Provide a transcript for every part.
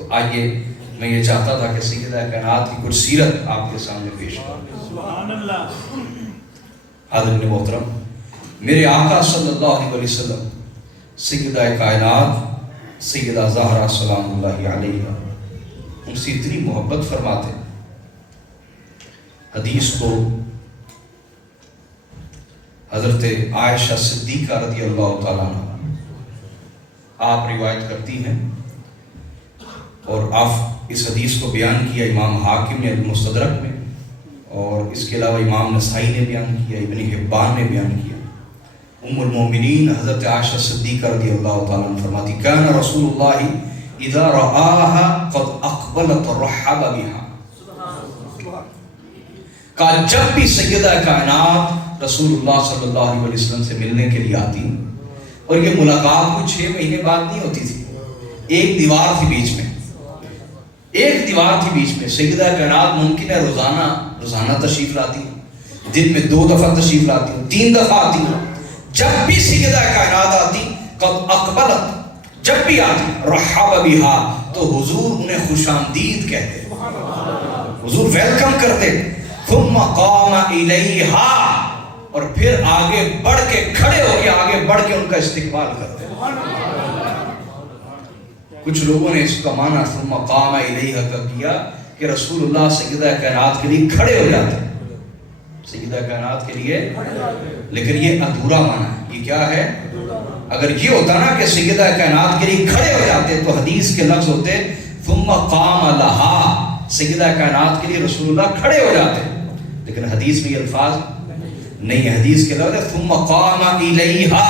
تو آئیے میں یہ چاہتا تھا کہ سیدہ کائنات کی کچھ سیرت آپ کے سامنے پیش کروں۔ سبحان اللہ۔ حاضرین محترم، میرے آقا صلی اللہ علیہ وسلم سیدہ کائنات سیدہ زہرا سلام اللہ علیہا ان سے اتنی محبت فرماتے، حدیث کو حضرت عائشہ صدیقہ رضی اللہ تعالیٰ عنہ آپ روایت کرتی ہیں، اور آپ اس حدیث کو بیان کیا امام حاکم نے المستدرک میں، اور اس کے علاوہ امام نسائی نے بیان کیا، ابن حبان نے بیان کیا۔ ام المومنین حضرت عائشہ صدیقہ رضی اللہ تعالیٰ عنہ فرماتی کان رسول اللہ اذا رآها قد اقبلت رحب بها، کہ جب بھی سیدہ کائنات رسول اللہ صلی اللہ علیہ وسلم سے ملنے کے لیے آتی، اور یہ ملاقات کچھ 6 مہینے بعد نہیں ہوتی تھی، ایک دیوار تھی بیچ میں، ایک دیوار تھی بیچ میں، سیدہ کائنات ممکن ہے روزانہ تشریف لاتی، دن میں 2 دفعہ تشریف لاتی، 3 دفعہ آتی، جب بھی سیدہ کائنات آتی قد اقبلت، جب بھی آتی رحب بہا، تو حضور انہیں خوش آمدید کہتے، حضور ویلکم کرتے، ثم قام الیہا، اور پھر آگے بڑھ کے کھڑے ہو کے آگے بڑھ کے ان کا استقبال کرتے۔ کچھ لوگوں نے اس کا معنی ثم قام الیہا کا کیا کہ رسول اللہ سیدہ کائنات کے لیے کھڑے ہو جاتے، سیدہ کائنات کے لیے، لیکن یہ ادھورا معنی ہے۔ یہ کیا ہے؟ اگر یہ ہوتا نا کہ سیدہ کائنات کے لیے کھڑے ہو جاتے تو حدیث کے لفظ ہوتے ثم قام لہا، سیدہ کائنات کے لیے رسول اللہ کھڑے ہو جاتے، لیکن حدیث میں یہ الفاظ نہیں ہے۔ حدیث کے لفظ ہے ثم قام الیہا،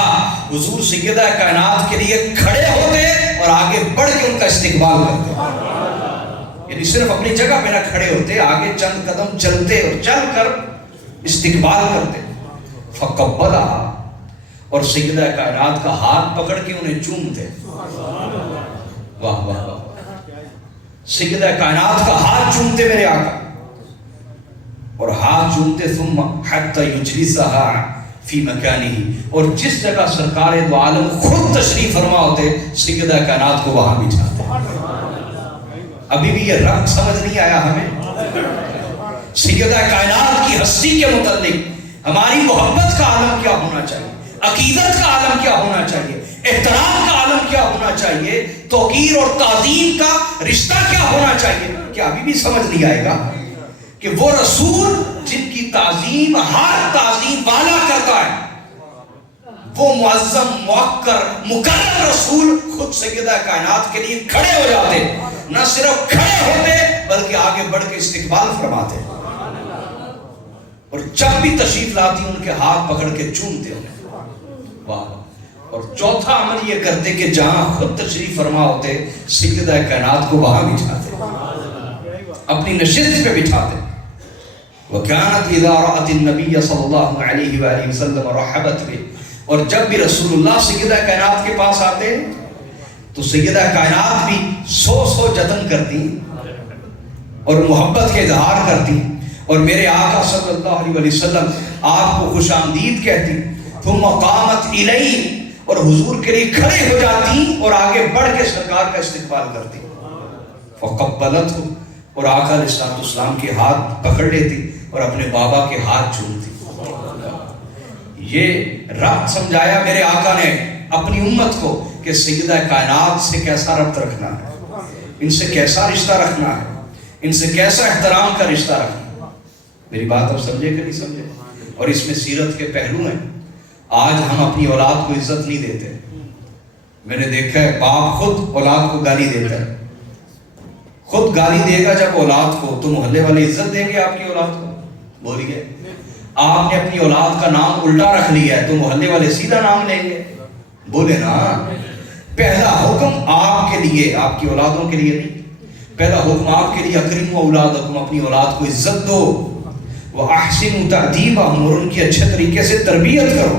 حضور سیدہ کائنات کے لیے کھڑے ہوتے اور آگے بڑھ کے ان کا استقبال کرتے، یعنی صرف اپنی جگہ پہ نہ کھڑے ہوتے، آگے چند قدم چلتے اور چل کر استقبال کرتے۔ فقبلہا، اور سیدہ کائنات کا ہاتھ پکڑ کے انہیں چومتے۔ واہ واہ واہ، سیدہ کائنات کا ہاتھ چومتے میرے آقا، اور ہاتھ چومتے ثم حتی یجلسہا فی مکانہ، اور جس جگہ سرکار دو عالم خود تشریف فرما ہوتے سیدہ کائنات کو وہاں بٹھاتے۔ ابھی بھی یہ رنگ سمجھ نہیں آیا ہمیں؟ سیدہ کائنات کی ہستی کے متعلق ہماری محبت کا عالم کیا ہونا چاہیے، عقیدت کا عالم کیا ہونا چاہیے، احترام کا عالم کیا ہونا چاہیے، توقیر اور تعظیم کا رشتہ کیا ہونا چاہیے؟ کیا ابھی بھی سمجھ نہیں آئے گا کہ وہ رسول جن کی تعظیم ہر تعظیم والا کرتا ہے، وہ معظم موقر مکرم رسول خود سیدہ کائنات کے لیے کھڑے ہو جاتے، نہ صرف کھڑے ہوتے بلکہ آگے بڑھ کے استقبال فرماتے، اور جب بھی تشریف لاتی ان کے ہاتھ پکڑ کے چومتے انہیں۔ واہ، اور چوتھا عمل یہ کرتے کہ جہاں خود تشریف فرما ہوتے سیدہ کائنات کو وہاں بٹھاتے، اپنی نشست پہ بٹھاتے۔ وَكَانَتْ إِذَا رَأَتِ النَّبِيَّ صلی اللہ علیہ وآلہ وسلم رحبت بہ، اور جب بھی رسول اللہ سیدہ کائنات کے پاس آتے تو سیدہ کائنات بھی 100 جتن کرتی اور محبت کے اظہار کرتی، اور میرے آقا صلی اللہ علیہ وسلم آپ کو خوش آمدید کہتی۔ ثم قامت الیہ، اور حضور کے لیے کھڑے ہو جاتی اور آگے بڑھ کے سرکار کا استقبال کرتی۔ فقبلتہ، اور آقا علیہ السلام کے ہاتھ پکڑ لیتی اور اپنے بابا کے ہاتھ چومتی۔ یہ ربط سمجھایا میرے آقا نے اپنی امت کو کہ سیدہ کائنات سے کیسا ربط رکھنا ہے، ان سے کیسا رشتہ رکھنا ہے، ان سے کیسا احترام کا رشتہ رکھنا۔ میری بات اب سمجھے کہ نہیں سمجھے؟ اور اس میں سیرت کے پہلو ہیں۔ آج ہم اپنی اولاد کو عزت نہیں دیتے، میں نے دیکھا ہے باپ خود اولاد کو گالی دیتا ہے، خود گالی دے گا جب اولاد کو تو محلے والے عزت دیں گے آپ کی اولاد کو؟ بولیے، آپ نے اپنی اولاد کا نام الٹا رکھ لیا ہے تو محلے والے سیدھا نام لیں گے؟ بولے نا، پہلا حکم آپ کے لیے، آپ کی اولادوں کے لیے نہیں، پہلا حکم آپ کے لیے اکرموا اولادکم، اپنی اولاد کو عزت دو، وَأَحْسِنُوا تَعْدِيبَهُمْ، اور ان کی اچھے طریقے سے تربیت کرو۔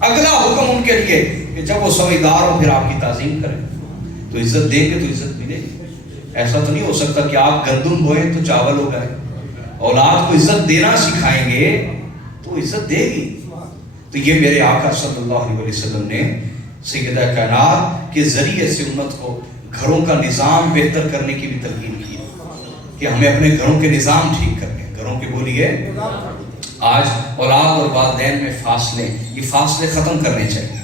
اگلا حکم ان کے لیے کہ جب وہ سمجھدار ہو پھر آپ کی تعظیم کریں، تو عزت دیں گے تو عزت ملے گی۔ ایسا تو نہیں ہو سکتا کہ آپ گندم بوئیں تو چاول ہو گئے۔ اولاد کو عزت دینا سکھائیں گے تو عزت دے گی۔ تو یہ میرے آقا صلی اللہ علیہ وسلم نے سیدہ کائنات کے ذریعے سے امت کو گھروں کا نظام بہتر کرنے کی بھی تلقین کی کہ ہمیں اپنے گھروں کے نظام ٹھیک کرنے ہیں. گھروں کے بولیے آج اولاد اور والدین میں فاصلے، یہ فاصلے ختم کرنے چاہیے.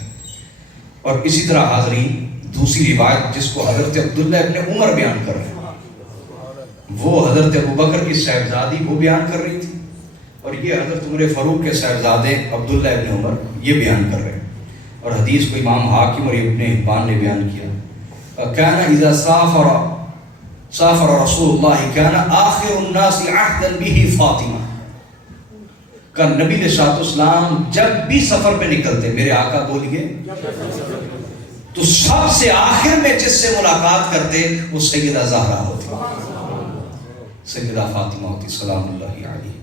اور اسی طرح حاضرین دوسری روایت جس کو حضرت عبداللہ ابن عمر بیان کر رہے ہیں، وہ حضرت ابوبکر کی صاحبزادی وہ بیان کر رہی تھی، اور یہ حضرت عمر فاروق کے صاحبزادے عبداللہ ابن عمر یہ بیان کر رہے ہیں. اور حدیث کو امام حاکم اور ابن حبان نے بیان کیا. كان اذا سافر رسول اللہ كان آخر الناس عهدا به فاطمہ. کہ نبی علیہ الصلوۃ والسلام جب بھی سفر پہ نکلتے، میرے آقا بولیے، تو سب سے آخر میں جس سے ملاقات کرتے وہ سیدہ زہرا ہوتی، سیدہ فاطمہ ہوتی سلام اللہ علیہ.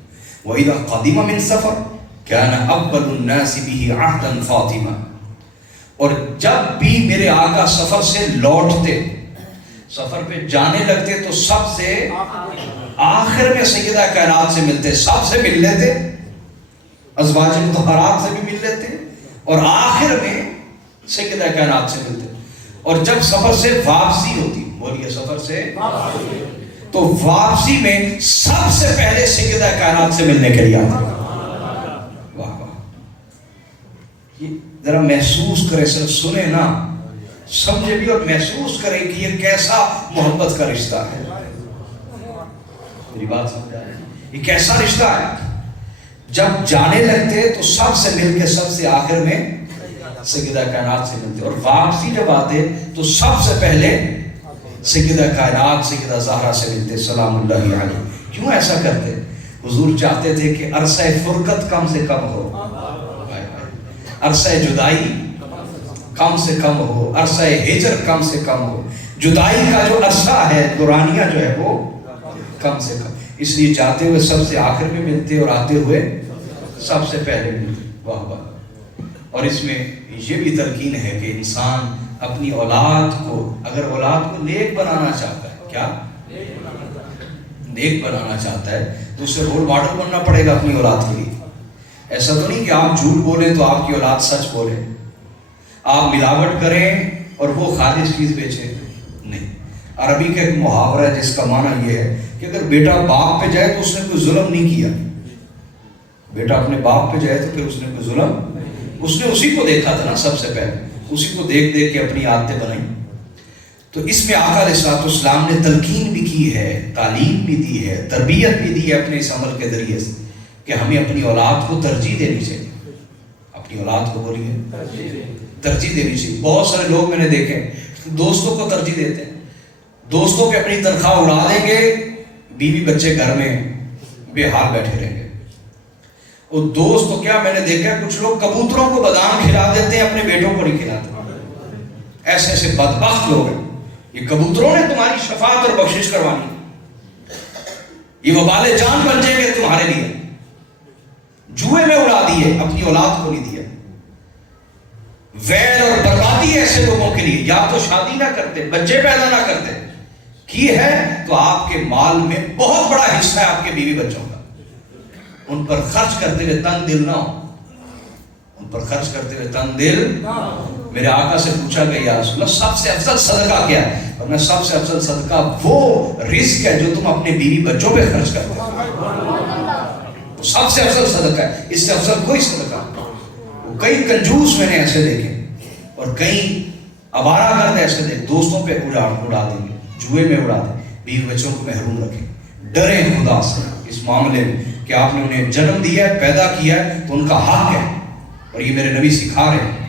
وَإِذَا قَدِمَ مِنْ سَفَرٍ كَانَ أَوَّلُ النَّاسِ بِهِ عَهْدًا فاطمہ. اور جب بھی میرے آقا سفر سے لوٹتے، سفر پہ جانے لگتے، تو سب سے آخر میں سیدہ کائنات سے ملتے. سب سے مل لیتے، ازواج مطہرات سے بھی مل لیتے، اور آخر میں سیدہ کائنات سے ملتے. اور جب سفر سے واپسی ہوتی، بولیے سفر سے، تو واپسی میں سب سے پہلے سیدہ کائنات سے ملنے کے لیے آتے. واہ واہ، یہ ذرا محسوس کرے، صرف سنے نا، سمجھے بھی اور محسوس کرے کہ یہ کیسا محبت کا رشتہ ہے. میری بات سمجھ آ رہی ہے؟ یہ کیسا رشتہ ہے. جب جانے لگتے تو سب سے مل کے سب سے آخر میں سیدہ کائنات سے ملتے، اور واپسی جب آتے تو سب سے پہلے سیدہ کائنات سیدہ زہرا سے ملتے سلام اللہ علیہ. کیوں ایسا کرتے؟ حضور چاہتے تھے کہ عرصہ فرقت کم سے کم ہو، عرصہ جدائی کم سے کم ہو، عرصہ ہجر کم سے کم ہو. جدائی کا جو عرصہ ہے، دورانیہ جو ہے وہ کم سے کم. اس لیے جاتے ہوئے سب سے آخر میں ملتے اور آتے ہوئے سب سے پہلے ملتے. واہ واہ. اور اس میں یہ بھی تلقین ہے کہ انسان اپنی اولاد کو، اگر اولاد کو نیک بنانا چاہتا ہے، کیا نیک بنانا چاہتا ہے، تو اسے رول ماڈل بننا پڑے گا اپنی اولاد کے لیے. ایسا تو نہیں کہ آپ جھوٹ بولیں تو آپ کی اولاد سچ بولے، آپ ملاوٹ کریں اور وہ خالص چیز بیچے. نہیں. عربی کا ایک محاورہ ہے جس کا معنی یہ ہے کہ اگر بیٹا باپ پہ جائے تو اس نے کوئی ظلم نہیں کیا. بیٹا اپنے باپ پہ جائے تو پھر اس نے کوئی ظلم، اس نے اسی کو دیکھا تھا نا، سب سے پہلے اسی کو دیکھ دیکھ کے اپنی عادتیں بنائیں. تو اس میں آقا علیہ الصلوۃ والسلام نے تلقین بھی کی ہے، تعلیم بھی دی ہے، تربیت بھی دی ہے اپنے اس عمل کے ذریعے سے کہ ہمیں اپنی اولاد کو ترجیح دینی چاہیے. اپنی اولاد کو بولیے ترجیح دینی چاہیے. بہت سارے لوگ میں نے دیکھے دوستوں کو ترجیح دیتے ہیں، دوستوں پہ اپنی تنخواہ اڑا دیں گے، بیوی بچے گھر میں بے حال بیٹھے رہیں گے. اور دوست تو کیا، میں نے دیکھا کچھ لوگ کبوتروں کو بادام کھلا دیتے ہیں، اپنے بیٹوں کو نہیں کھلاتے. ایسے ایسے بدبخت لوگ ہیں. یہ کبوتروں نے تمہاری شفاعت اور بخشش کروانی، یہ وبال جان بن جائیں گے تمہارے لیے. جوئے میں اڑا دیے، اپنی اولاد کو نہیں دیا. ویل اور بربادی ایسے لوگوں کے لیے، یا تو شادی نہ کرتے، بچے پیدا نہ کرتے، کی ہے تو آپ کے مال میں بہت بڑا حصہ ہے آپ کے بیوی بچوں کا. ان پر خرچ کرتے ہوئے تنگ دل نہ ہو، ان پر خرچ کرتے ہوئے تنگ دل. میرے آقا سے پوچھا گیا یا رسول اللہ سب سے افضل صدقہ کیا ہے؟ اور میں سب سے افضل صدقہ وہ رزق ہے جو تم اپنے بیوی بچوں پہ خرچ کرتے ہو، سب سے افضل صدقہ ہے، اس سے افضل کوئی صدقہ. کئی کنجوس میں نے ایسے دیکھے اور کئی آوارہ گرد ایسے دیکھے، دوستوں پہ اڑا دیں گے، جوئے میں اڑا دیں، بیوی بچوں کو محروم رکھیں. ڈریں خدا سے اس معاملے میں کہ آپ نے انہیں جنم دیا ہے، پیدا کیا ہے تو ان کا حق ہے، اور یہ میرے نبی سکھا رہے ہیں